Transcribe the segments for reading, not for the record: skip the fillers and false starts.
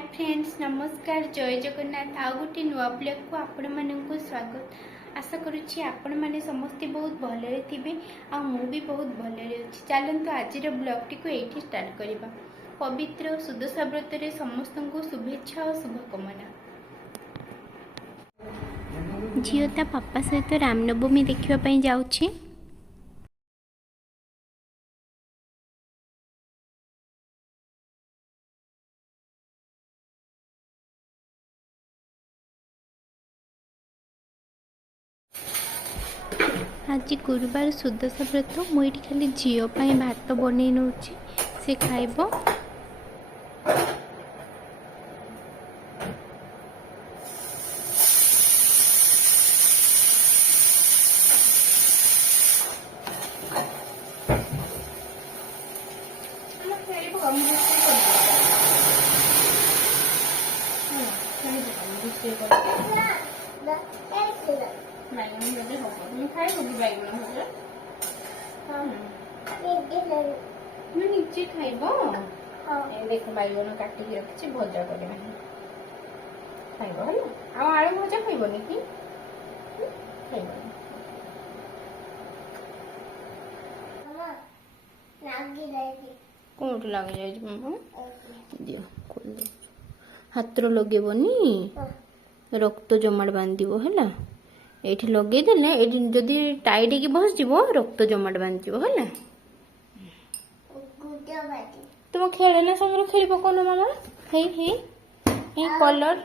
Friends नमस्कार जय जगन्नाथ आउ गोटे नुआ ब्लॉग को आपण मानक स्वागत आशा करुच्ची आपण मैंने समस्ते बहुत भलरे थे आ मु भी बहुत भलरे अच्छी चलतु आज ब्लॉग टी को ये स्टार्ट करवा पवित्र सुदशा व्रत रे समस्त को शुभेच्छा और शुभकामना। झील ता पापा सहित रामनवमी देखापी जाऊँगी। आज गुरुवार सुदशा व्रत मुझे खाली झील भात बन नौ से खाइब। निजे खाइब देख बैगन काटिक रखी भजा कर खाइब है आलू भजा खाइबनी कि कौन लग जाए दियो खोल दे हाथ लगेबनी रक्त जमाट बांध है ये लगेदेले जदि टाइट की बस जीव रक्त जमाट बांध है तुम खेलना संग खेल पकौन मामा हे कलर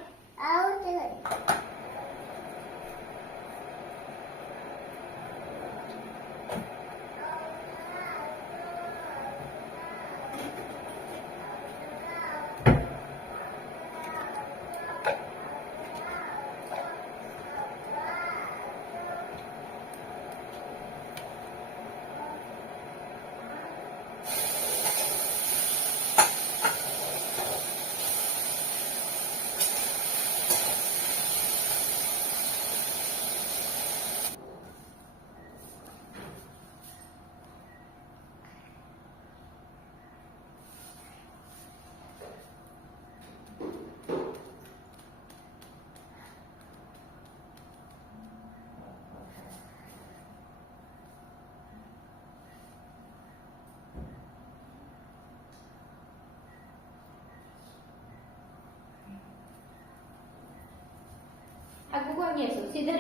आगु आगे आसो सीधे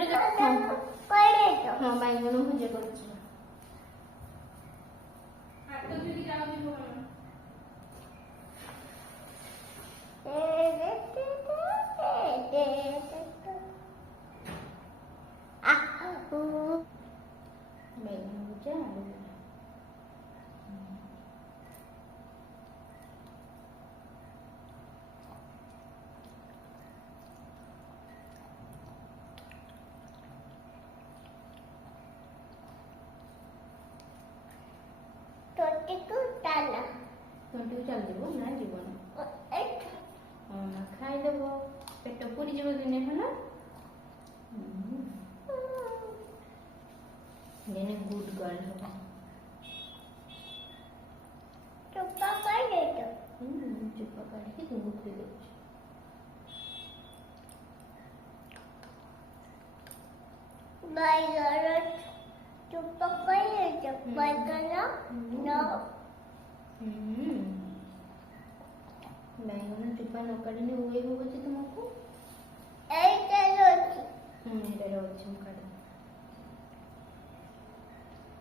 हाँ बैगन भजा कर चल जीव ना जीवन खाईदेव पेट पूरी जीव दिने है ना दिने गुड गर्ल होगा चुप्पा कर दे तो चुप्पा करके तुम खुद दे बैगन चुप्पा कर दे तो बैगन ना बैगन चुप्पा न काटने हुए हो बच्चे तुमको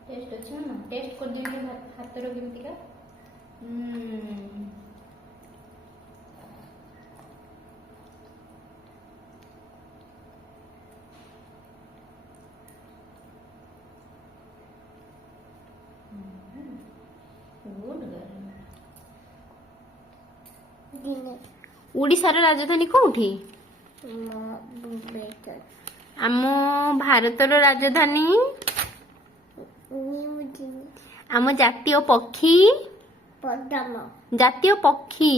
टेस्ट अच्छा ना टेस्ट कर दिए हाथ रो केमती का गुड ओडिशार राजधानी कोठी आम भारतर राजधानी आम जातीय पक्षी जातीय पक्षी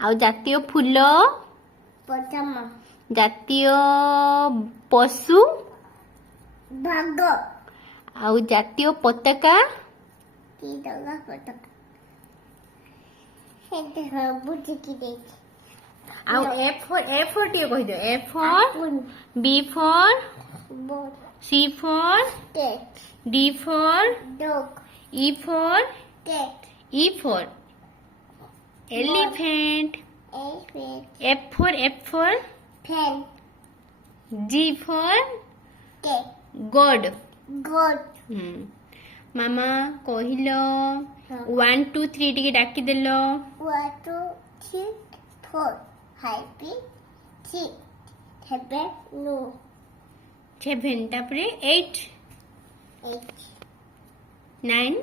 आ जातीय फूल जातीय पशु भाग आ जातीय पताका Dog photo. And the buti ଆଉ A for ଟିକେ କହିଦିଅ A for apple. B for Boat. C for Cat. D for Dog. E for Cat. E for elephant. Elephant. F for Pen. G for Cat. God. Goat. ମାମା କହିଲ ହଁ। 1 2 3 ଟିକେ ଡାକିଦେଲ 1 2 3 4 5 6 7 no 7 ତାପରେ 8 8 9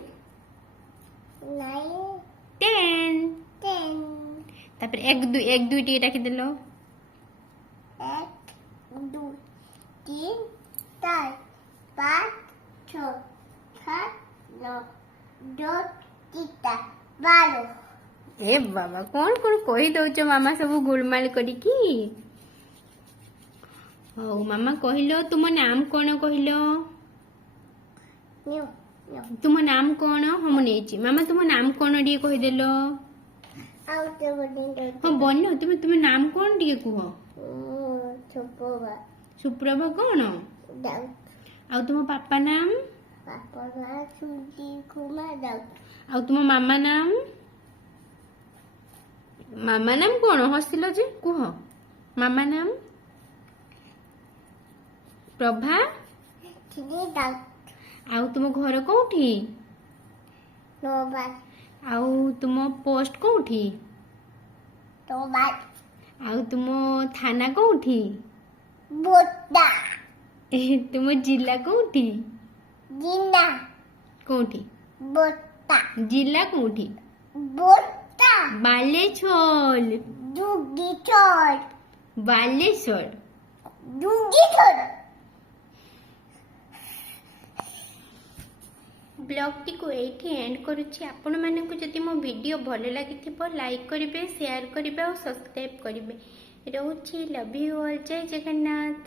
9 10 10 ତାପରେ 1 2 ଟିକେ ଡାକିଦେଲ 1 2 3 4 5 6 7 9 10 12 ଏ ବାବା କଣ କହିଦଉଛ ମାମା ସବୁ ଗୋଳମାଳ କରିକି ହଉ ମାମା କହିଲ ତୁମ ନାମ କଣ କହିଲ no ତୁମ ନାମ କଣ ହଁ ମୁଁ ନେଇଛି ମାମା ତୁମ ନାମ କଣ ଟିକେ କହିଦେଲ out of the ହଁ ବନ ତୁମ ନାମ କଣ ଟିକେ କୁହ Chopova ସୁପ୍ରଭା କଣ down ଆଉ ତୁମ ପାପା ନାମ Papa Suji Kuma down ଆଉ ତୁମ ମାମା ନାମ କଣ ହସିଲ ଯେ କୁହ ମାମା ନାମ ପ୍ରଭା Chili down ଆଉ ତୁମ ଘର କୋଉଠି no bad ଆଉ ତୁମ ପୋଷ୍ଟ କୋଉଠି no bad ଆଉ ତୁମ ଥାନା କୋଉଠି Buddha ତୁମ ଜିଲ୍ଲା କୋଉଠି Gina କୋଉଠି Buddha ଜିଲ୍ଲା କୋଉଠି Buddha Balasore Dugitor Balasore Dugitor ବ୍ଲଗ୍ଟିକୁ ଏଇଠି ଏଣ୍ଡ କରୁଛି ଆପଣମାନଙ୍କୁ ଯଦି ମୋ ଭିଡ଼ିଓ ଭଲ ଲାଗିଥିବ ଲାଇକ୍ କରିବେ ସେୟାର କରିବେ ଆଉ ସବସ୍କ୍ରାଇବ୍ କରିବେ ରହୁଛି ଲଭ୍ ୟୁ ଅଲ୍ ଜୟ ଜଗନ୍ନାଥ।